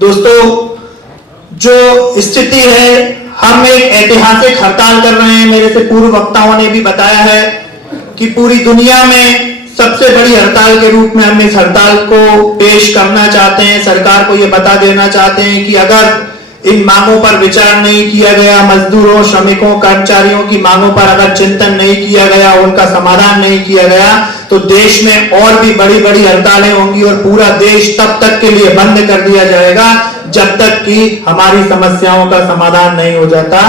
दोस्तों, जो स्थिति है, हम एक ऐतिहासिक हड़ताल कर रहे हैं। मेरे से पूर्व वक्ताओं ने भी बताया है कि पूरी दुनिया में सबसे बड़ी हड़ताल के रूप में हम इस हड़ताल को पेश करना चाहते हैं। सरकार को यह बता देना चाहते हैं कि अगर इन मांगों पर विचार नहीं किया गया, मजदूरों, श्रमिकों, कर्मचारियों की मांगों पर अगर चिंतन नहीं किया गया, उनका समाधान नहीं किया गया, तो देश में और भी बड़ी बड़ी हड़तालें होंगी और पूरा देश तब तक के लिए बंद कर दिया जाएगा जब तक कि हमारी समस्याओं का समाधान नहीं हो जाता।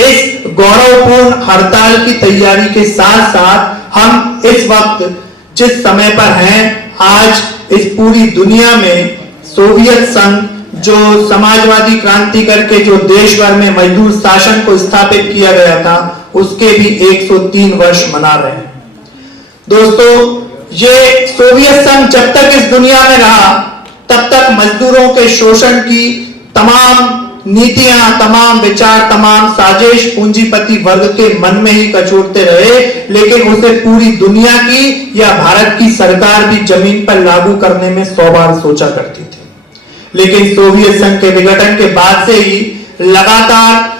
इस गौरवपूर्ण हड़ताल की तैयारी के साथ साथ हम इस वक्त जिस समय पर हैं, आज इस पूरी दुनिया में सोवियत संघ, जो समाजवादी क्रांति करके जो देश भर में मजदूर शासन को स्थापित किया गया था, उसके भी 103 वर्ष मना रहे हैं। दोस्तों, ये सोवियत संघ जब तक इस दुनिया में रहा, तब तक मजदूरों के शोषण की तमाम नीतियां, तमाम विचार, तमाम साजिश पूंजीपति वर्ग के मन में ही कचोटते रहे, लेकिन उसे पूरी दुनिया की या भारत की सरकार भी जमीन पर लागू करने में 100 बार सोचा करती थी। लेकिन सोवियत संघ के विघटन के बाद से ही लगातार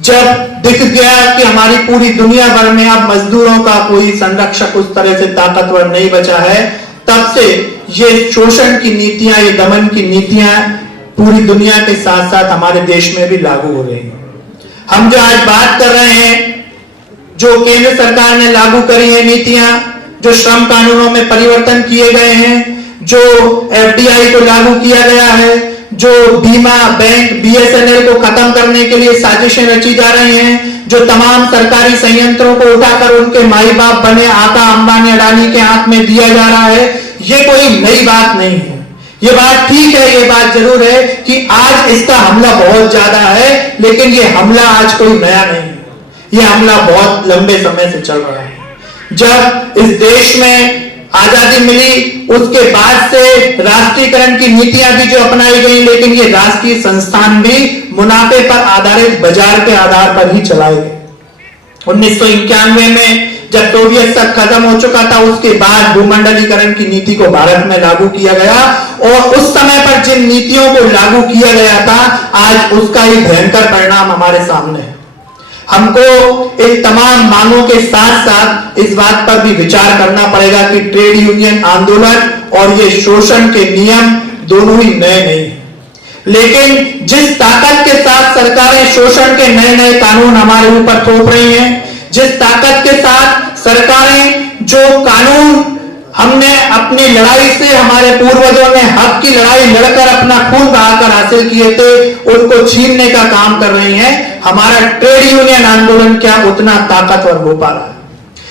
जब दिख गया कि हमारी पूरी दुनिया भर में अब मजदूरों का कोई संरक्षक उस तरह से ताकतवर नहीं बचा है, तब से ये शोषण की नीतियां, ये दमन की नीतियां पूरी दुनिया के साथ साथ हमारे देश में भी लागू हो रही हैं। हम जो आज बात कर रहे हैं, जो केंद्र सरकार ने लागू करी है नीतियां, जो श्रम कानूनों में परिवर्तन किए गए हैं, जो एफडीआई को लागू किया गया है, जो बीमा, बैंक, बीएसएनएल को खत्म करने के लिए साजिशें रची जा रही हैं, जो तमाम सरकारी संयंत्रों को उठाकर उनके माई बाप बने आका अंबानी, अडानी के हाथ में दिया जा रहा है, ये कोई नई बात नहीं है। ये बात ठीक है, ये बात जरूर है कि आज इसका हमला बहुत ज्यादा है, लेकिन ये हमला आज कोई नया नहीं है। ये हमला बहुत लंबे समय से चल रहा है। जब इस देश में आजादी मिली, उसके बाद से राष्ट्रीयकरण की नीतियां भी जो अपनाई गई, लेकिन ये राष्ट्रीय संस्थान भी मुनाफे पर आधारित बाजार के आधार पर ही चलाए गए। 1991 में जब सोवियत संघ खत्म हो चुका था, उसके बाद भूमंडलीकरण की नीति को भारत में लागू किया गया और उस समय पर जिन नीतियों को लागू किया गया था, आज उसका ही भयंकर परिणाम हमारे सामने है। हमको इन तमाम मांगों के साथ साथ इस बात पर भी विचार करना पड़ेगा कि ट्रेड यूनियन आंदोलन और ये शोषण के नियम दोनों ही नए नहीं हैं। लेकिन जिस ताकत के साथ सरकारें शोषण के नए नए कानून हमारे ऊपर थोप रही हैं, जिस ताकत के साथ सरकारें जो कानून हमने अपनी लड़ाई से, हमारे पूर्वजों ने हक की लड़ाई लड़कर अपना खून बहाकर हासिल किए थे, उनको छीनने का काम कर रही हैं, हमारा ट्रेड यूनियन आंदोलन क्या उतना ताकतवर हो पा रहा है?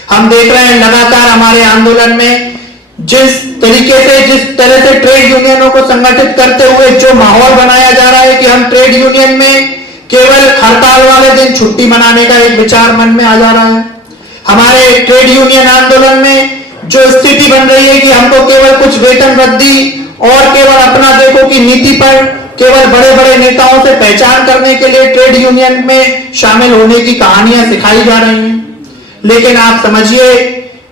हम देख रहे हैं लगातार हमारे आंदोलन में जिस तरह से ट्रेड यूनियनों को संगठित करते हुए जो माहौल बनाया जा रहा है कि हम ट्रेड यूनियन में केवल हड़ताल वाले दिन छुट्टी मनाने का एक विचार मन में आ जा रहा है। हमारे ट्रेड यूनियन आंदोलन में जो स्थिति बन रही है कि हमको केवल कुछ वेतन वृद्धि और केवल अपना देखो की नीति पर केवल बड़े बड़े नेताओं से पहचान करने के लिए ट्रेड यूनियन में शामिल होने की कहानियां सिखाई जा रही हैं। लेकिन आप समझिए,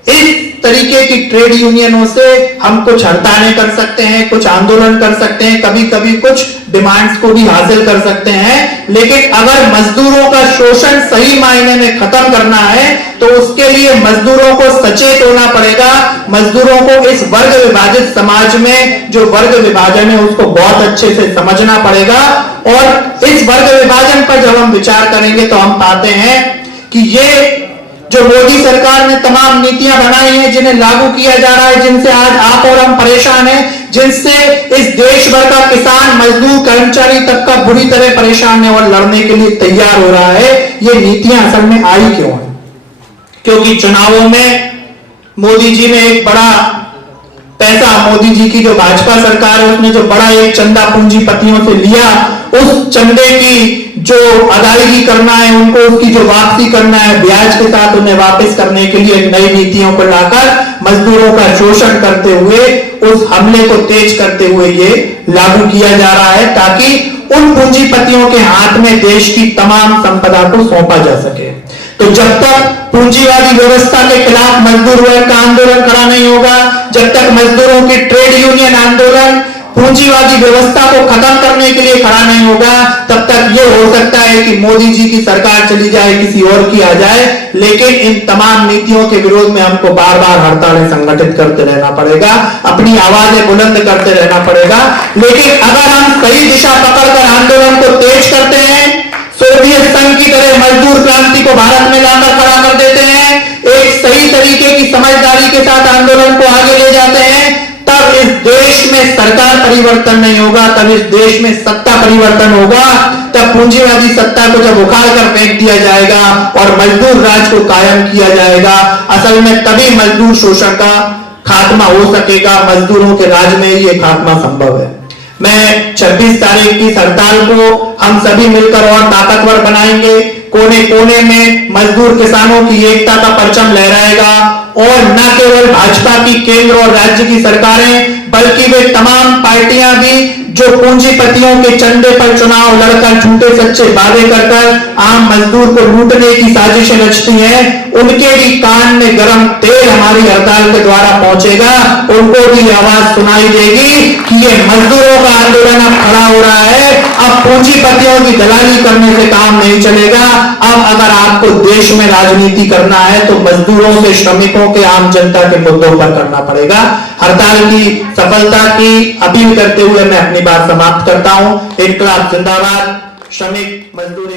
इस तरीके की ट्रेड यूनियनों से हम कुछ हड़तालें कर सकते हैं, कुछ आंदोलन कर सकते हैं, कभी कभी कुछ डिमांड्स को भी हासिल कर सकते हैं, लेकिन अगर मजदूरों का शोषण सही मायने में खत्म करना है तो उसके लिए मजदूरों को सचेत होना पड़ेगा। मजदूरों को इस वर्ग विभाजित समाज में जो वर्ग विभाजन है उसको बहुत अच्छे से समझना पड़ेगा और इस वर्ग विभाजन पर जब हम विचार करेंगे तो हम पाते हैं कि ये जो मोदी सरकार ने तमाम नीतियां बनाई हैं, जिन्हें लागू किया जा रहा है, जिनसे आज आप और हम परेशान हैं, जिनसे इस देश भर का किसान, मजदूर, कर्मचारी तक का बुरी तरह परेशान है और लड़ने के लिए तैयार हो रहा है, ये नीतियां असल में आई क्यों है? क्योंकि चुनावों में मोदी जी ने एक बड़ा पैसा, मोदी जी की जो भाजपा सरकार है उसने जो बड़ा एक चंदा पूंजीपतियों से लिया, उस चंदे की जो अदायगी करना है, उनको उसकी जो वापसी करना है ब्याज के साथ, उन्हें वापस करने के लिए नई नीतियों को लाकर मजदूरों का शोषण करते हुए, उस हमले को तेज करते हुए ये लागू किया जा रहा है ताकि उन पूंजीपतियों के हाथ में देश की तमाम संपदा को सौंपा जा सके। तो जब तक पूंजीवादी व्यवस्था के खिलाफ मजदूर वर्ग का आंदोलन खड़ा नहीं होगा, जब तक मजदूरों की ट्रेड यूनियन आंदोलन पूंजीवादी व्यवस्था को खत्म करने के लिए खड़ा नहीं होगा, तब तक ये हो सकता है कि मोदी जी की सरकार चली जाए, किसी और की आ जाए, लेकिन इन तमाम नीतियों के विरोध में हमको बार बार हड़तालें संगठित करते रहना पड़ेगा, अपनी आवाजें बुलंद करते रहना पड़ेगा। लेकिन अगर हम सही दिशा पकड़कर आंदोलन को तेज करते हैं, सोवियत संघ की तरह मजदूर क्रांति को भारत में लाकर खड़ा कर देते हैं, एक सही तरीके की समझदारी के साथ आंदोलन को आगे ले जाते हैं, तब इस देश में सरकार परिवर्तन नहीं होगा, तब इस देश में सत्ता परिवर्तन होगा। तब पूंजीवादी सत्ता को जब उखाड़ कर फेंक दिया जाएगा और मजदूर राज को कायम किया जाएगा, असल में तभी मजदूर शोषण का खात्मा हो सकेगा। मजदूरों के राज में ये खात्मा संभव है। मैं 26 तारीख की हड़ताल को हम सभी मिलकर और ताकतवर बनाएंगे। कोने कोने में मजदूर किसानों की एकता का परचम लहराएगा और न केवल भाजपा की केंद्र और राज्य की सरकारें, बल्कि वे तमाम पार्टियां भी जो पूंजीपतियों के चंदे पर चुनाव लड़कर झूठे सच्चे वादे कर आम मजदूर को लूटने की साजिशें रचती हैं, उनके भी कान में गरम तेल हमारी हड़ताल के द्वारा पहुंचेगा। उनको भी आवाज सुनाई देगी कि ये मजदूरों का आंदोलन अब खड़ा हो रहा है, अब पूंजीपतियों की दलाली करने से काम नहीं चलेगा। अब अगर आपको देश में राजनीति करना है तो मजदूरों से, श्रमिकों के, आम जनता के मुद्दों पर करना पड़ेगा। हड़ताल की सफलता की अपील करते हुए मैं अपनी बात समाप्त करता हूं। इनकलाब जिंदाबाद, श्रमिक मजदूर